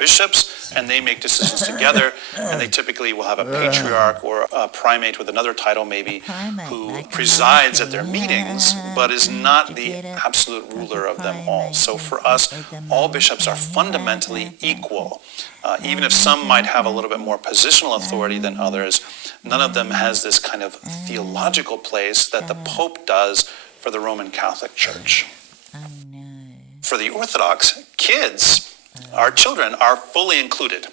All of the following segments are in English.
bishops, and they make decisions together, and they typically will have a patriarch or a primate with another title maybe who presides at their meetings, but is not the absolute ruler of them all. So for us, all bishops are fundamentally equal. Even if some might have a little bit more positional authority than others, none of them has this kind of theological place that the Pope does for the Roman Catholic Church. For the Orthodox, kids, our children, are fully included.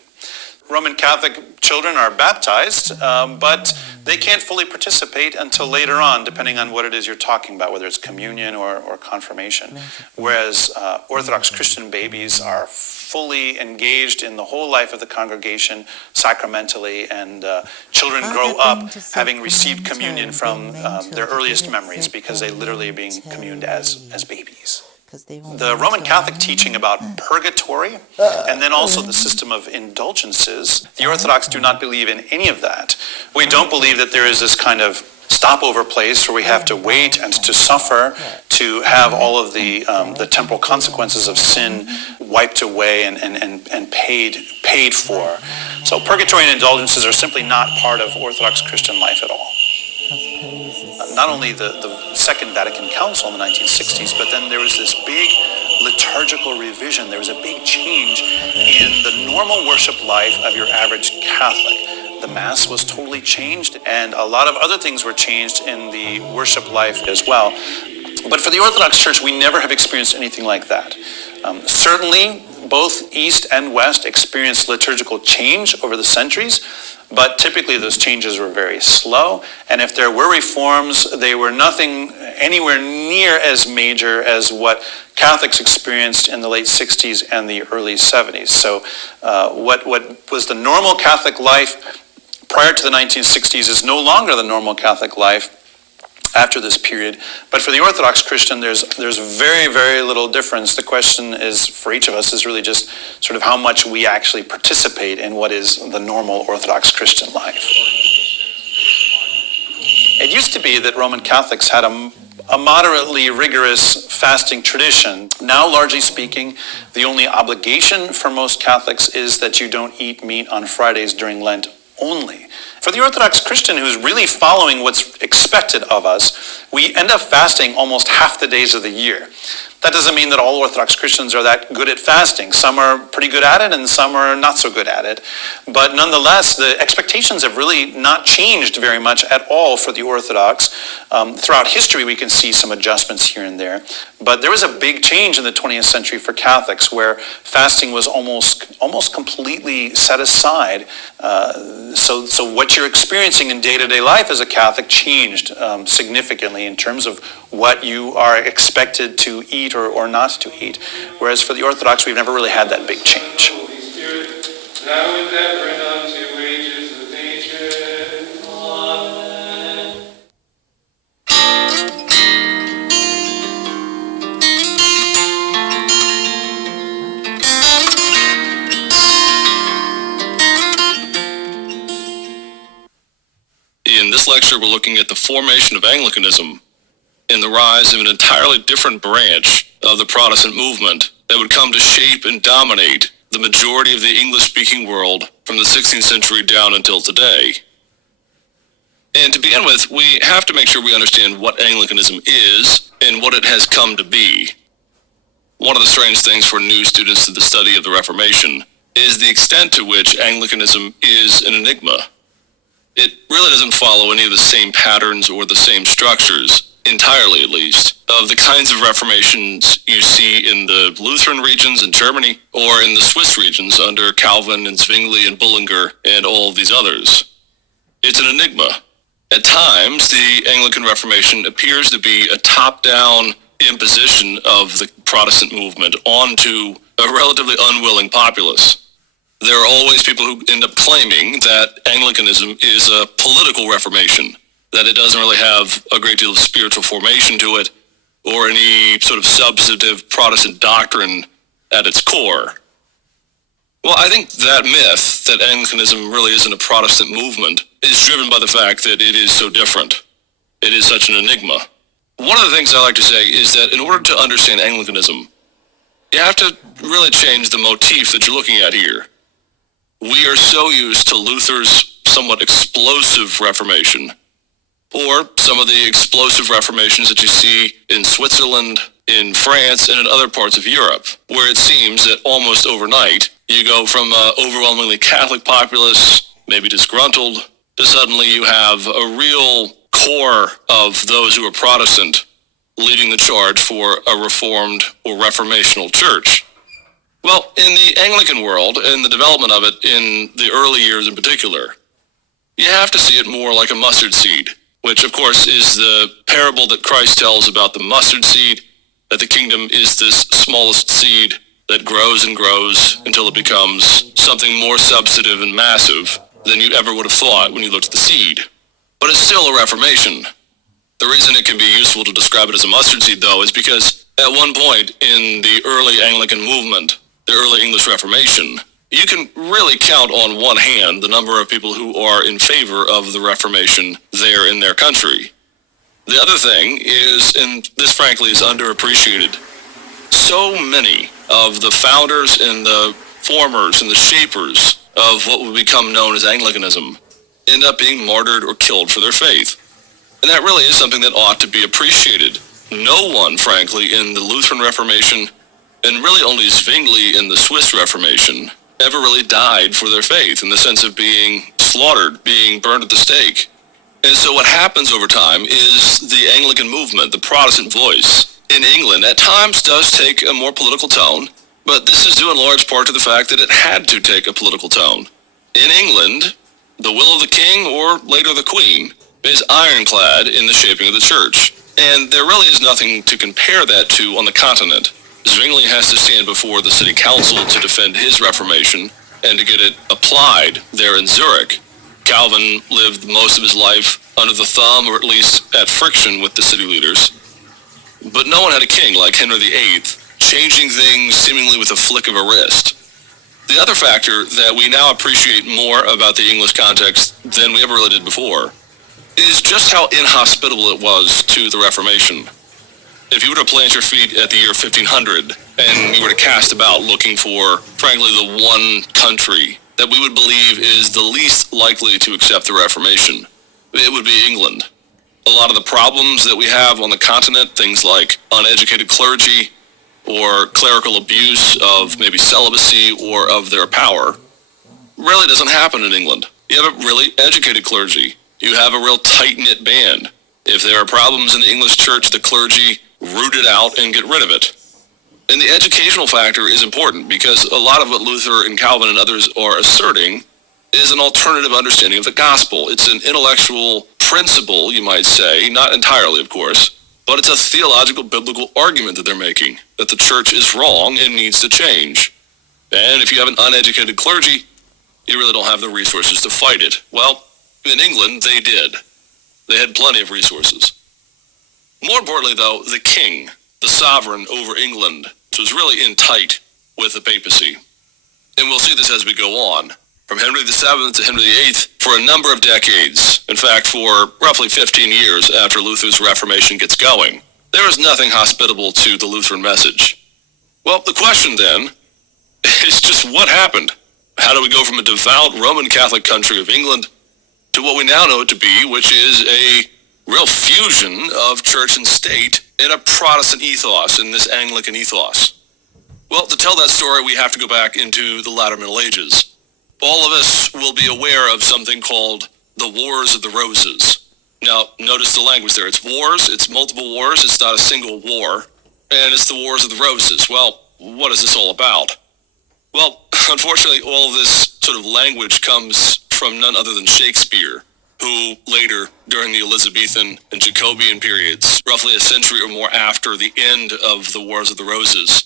Roman Catholic children are baptized, but they can't fully participate until later on, depending on what it is you're talking about, whether it's communion or confirmation. Whereas Orthodox Christian babies are fully engaged in the whole life of the congregation sacramentally, and children grow up having received communion from their earliest memories, because they literally are being communed as babies. The Roman Catholic teaching about purgatory, and then also the system of indulgences, the Orthodox do not believe in any of that. We don't believe that there is this kind of stopover place where we have to wait and to suffer to have all of the temporal consequences of sin wiped away and paid for. So purgatory and indulgences are simply not part of Orthodox Christian life at all. Not only the Second Vatican Council in the 1960s, but then there was this big liturgical revision. There was a big change in the normal worship life of your average Catholic. The Mass was totally changed, and a lot of other things were changed in the worship life as well. But for the Orthodox Church, we never have experienced anything like that. Certainly, both East and West experienced liturgical change over the centuries, but typically those changes were very slow, and if there were reforms, they were nothing anywhere near as major as what Catholics experienced in the late 60s and the early 70s. So what was the normal Catholic life prior to the 1960s is no longer the normal Catholic life after this period. But for the Orthodox Christian, there's very, very little difference. The question is, for each of us, is really just sort of how much we actually participate in what is the normal Orthodox Christian life. It used to be that Roman Catholics had a moderately rigorous fasting tradition. Now, largely speaking, the only obligation for most Catholics is that you don't eat meat on Fridays during Lent only. For the Orthodox Christian who's really following what's expected of us, we end up fasting almost half the days of the year. That doesn't mean that all Orthodox Christians are that good at fasting. Some are pretty good at it and some are not so good at it. But nonetheless, the expectations have really not changed very much at all for the Orthodox. Throughout history, we can see some adjustments here and there. But there was a big change in the 20th century for Catholics where fasting was almost completely set aside. So what you're experiencing in day-to-day life as a Catholic changed significantly in terms of what you are expected to eat or not to eat. Whereas for the Orthodox, we've never really had that big change. In this lecture, we're looking at the formation of Anglicanism and the rise of an entirely different branch of the Protestant movement that would come to shape and dominate the majority of the English-speaking world from the 16th century down until today. And to begin with, we have to make sure we understand what Anglicanism is and what it has come to be. One of the strange things for new students to the study of the Reformation is the extent to which Anglicanism is an enigma. It really doesn't follow any of the same patterns or the same structures, entirely at least, of the kinds of reformations you see in the Lutheran regions in Germany or in the Swiss regions under Calvin and Zwingli and Bullinger and all of these others. It's an enigma. At times, the Anglican Reformation appears to be a top-down imposition of the Protestant movement onto a relatively unwilling populace. There are always people who end up claiming that Anglicanism is a political reformation, that it doesn't really have a great deal of spiritual formation to it, or any sort of substantive Protestant doctrine at its core. Well, I think that myth, that Anglicanism really isn't a Protestant movement, is driven by the fact that it is so different. It is such an enigma. One of the things I like to say is that in order to understand Anglicanism, You have to really change the motif that you're looking at here. We are so used to Luther's somewhat explosive Reformation, or some of the explosive reformations that you see in Switzerland, in France, and in other parts of Europe, where it seems that almost overnight, you go from an overwhelmingly Catholic populace, maybe disgruntled, to suddenly you have a real core of those who are Protestant leading the charge for a Reformed or Reformational church. Well, in the Anglican world, and the development of it in the early years in particular, you have to see it more like a mustard seed, which of course is the parable that Christ tells about the mustard seed, that the kingdom is this smallest seed that grows and grows until it becomes something more substantive and massive than you ever would have thought when you looked at the seed. But it's still a reformation. The reason it can be useful to describe it as a mustard seed, though, is because at one point in the early Anglican movement, the early English Reformation, you can really count on one hand the number of people who are in favor of the Reformation there in their country. The other thing is, and this frankly is underappreciated, so many of the founders and the formers and the shapers of what would become known as Anglicanism end up being martyred or killed for their faith. And that really is something that ought to be appreciated. No one, frankly, in the Lutheran Reformation, and really only Zwingli in the Swiss Reformation, ever really died for their faith in the sense of being slaughtered, being burned at the stake. And so what happens over time is the Anglican movement, the Protestant voice, in England at times does take a more political tone, but this is due in large part to the fact that it had to take a political tone. In England, the will of the king, or later the queen, is ironclad in the shaping of the church. And there really is nothing to compare that to on the continent. Zwingli has to stand before the city council to defend his Reformation and to get it applied there in Zurich. Calvin lived most of his life under the thumb, or at least at friction with the city leaders. But no one had a king like Henry VIII, changing things seemingly with a flick of a wrist. The other factor that we now appreciate more about the English context than we ever really did before is just how inhospitable it was to the Reformation. If you were to plant your feet at the year 1500 and you were to cast about looking for, frankly, the one country that we would believe is the least likely to accept the Reformation, it would be England. A lot of the problems that we have on the continent, things like uneducated clergy or clerical abuse of maybe celibacy or of their power, really doesn't happen in England. You have a really educated clergy. You have a real tight-knit band. If there are problems in the English church, the clergy root it out and get rid of it. And the educational factor is important because a lot of what Luther and Calvin and others are asserting is an alternative understanding of the gospel. It's an intellectual principle, you might say, not entirely, of course, but it's a theological, biblical argument that they're making, that the church is wrong and needs to change. And if you have an uneducated clergy, you really don't have the resources to fight it. Well, in England, they did. They had plenty of resources. More importantly, though, the king, the sovereign over England, was really in tight with the papacy. And we'll see this as we go on. From Henry VII to Henry VIII, for a number of decades, in fact, for roughly 15 years after Luther's Reformation gets going, there is nothing hospitable to the Lutheran message. Well, the question then is just what happened? How do we go from a devout Roman Catholic country of England to what we now know it to be, which is a real fusion of church and state in a Protestant ethos, in this Anglican ethos? Well, to tell that story, we have to go back into the latter Middle Ages. All of us will be aware of something called the Wars of the Roses. Now, notice the language there. It's wars, it's multiple wars, it's not a single war, and it's the Wars of the Roses. Well, what is this all about? Well, unfortunately, all of this sort of language comes from none other than Shakespeare, who later, during the Elizabethan and Jacobean periods, roughly a century or more after the end of the Wars of the Roses,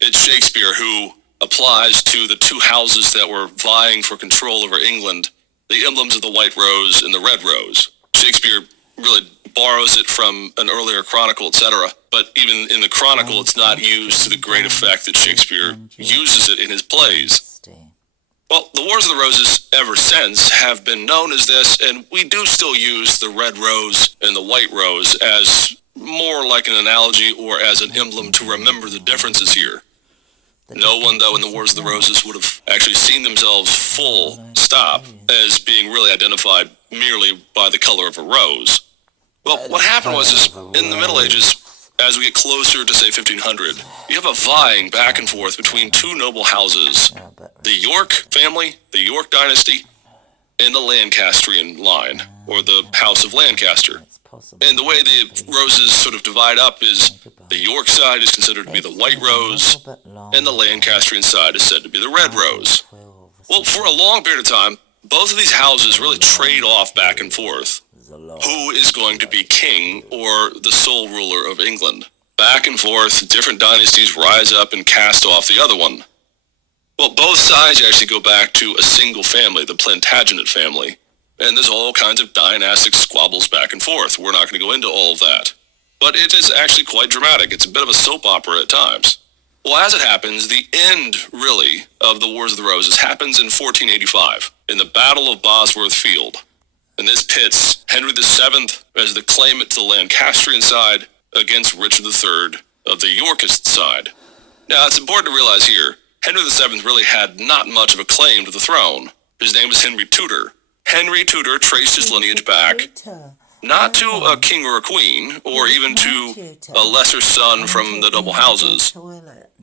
it's Shakespeare who applies to the two houses that were vying for control over England the emblems of the white rose and the red rose. Shakespeare really borrows it from an earlier chronicle, etc. But even in the chronicle, it's not used to the great effect that Shakespeare uses it in his plays. Well, the Wars of the Roses ever since have been known as this, and we do still use the red rose and the white rose as more like an analogy or as an emblem to remember the differences here. No one, though, in the Wars of the Roses would have actually seen themselves full stop as being really identified merely by the color of a rose. Well, what happened was is in the Middle Ages, as we get closer to, say, 1500, you have a vying back and forth between two noble houses, the York family, the York dynasty, and the Lancastrian line, or the House of Lancaster. And the way the roses sort of divide up is the York side is considered to be the white rose, and the Lancastrian side is said to be the red rose. Well, for a long period of time, both of these houses really trade off back and forth. Who is going to be king or the sole ruler of England? Back and forth, different dynasties rise up and cast off the other one. Well, both sides actually go back to a single family, the Plantagenet family. And there's all kinds of dynastic squabbles back and forth. We're not going to go into all of that. But it is actually quite dramatic. It's a bit of a soap opera at times. Well, as it happens, the end, really, of the Wars of the Roses happens in 1485, in the Battle of Bosworth Field. And this pits Henry VII as the claimant to the Lancastrian side against Richard III of the Yorkist side. Now, it's important to realize here, Henry VII really had not much of a claim to the throne. His name was Henry Tudor. Henry Tudor traced his lineage back not to a king or a queen, or even to a lesser son from the noble houses,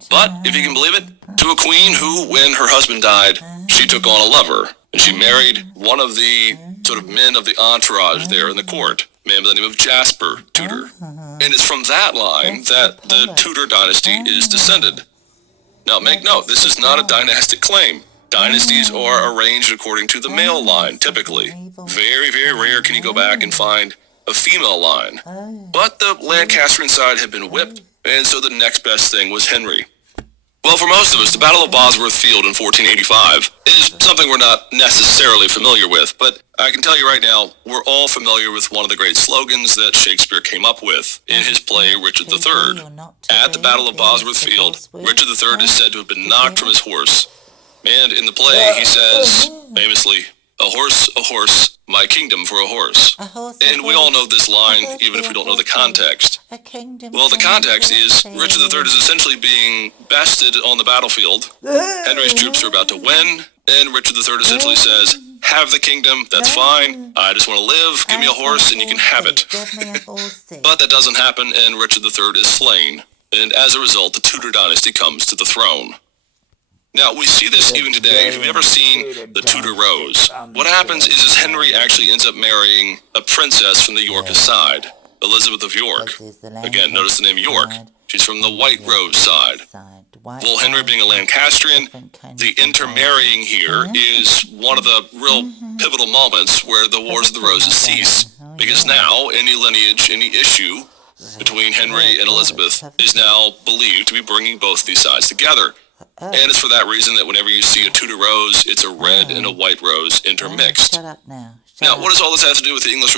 but, if you can believe it, to a queen who, when her husband died, she took on a lover, and she married one of the sort of men of the entourage there in the court, a man by the name of Jasper Tudor. And it's from that line that the Tudor dynasty is descended. Now, make note, this is not a dynastic claim. Dynasties are arranged according to the male line, typically. Very, very rare can you go back and find a female line. But the Lancastrian side had been whipped, and so the next best thing was Henry. Well, for most of us, the Battle of Bosworth Field in 1485 is something we're not necessarily familiar with, but I can tell you right now, we're all familiar with one of the great slogans that Shakespeare came up with in his play Richard III. At the Battle of Bosworth Field, Richard III is said to have been knocked from his horse. And in the play, he says, famously, a horse, my kingdom for a horse. And we all know this line, even if we don't know the context. Well, the context is Richard III is essentially being bested on the battlefield. Henry's troops are about to win, and Richard III essentially says, have the kingdom, that's fine. I just want to live, give me a horse, and you can have it. But that doesn't happen, and Richard III is slain. And as a result, the Tudor dynasty comes to the throne. Now, we see this even today. If you've ever seen the Tudor Rose, what happens is Henry actually ends up marrying a princess from the Yorkist side, Elizabeth of York. Again, notice the name York. She's from the White Rose side. Well, Henry being a Lancastrian, the intermarrying here is one of the real pivotal moments where the Wars of the Roses cease. Because now, any lineage, any issue between Henry and Elizabeth is now believed to be bringing both these sides together. And it's for that reason that whenever you see a Tudor rose, it's a red and a white rose intermixed. Now, what does all this have to do with the English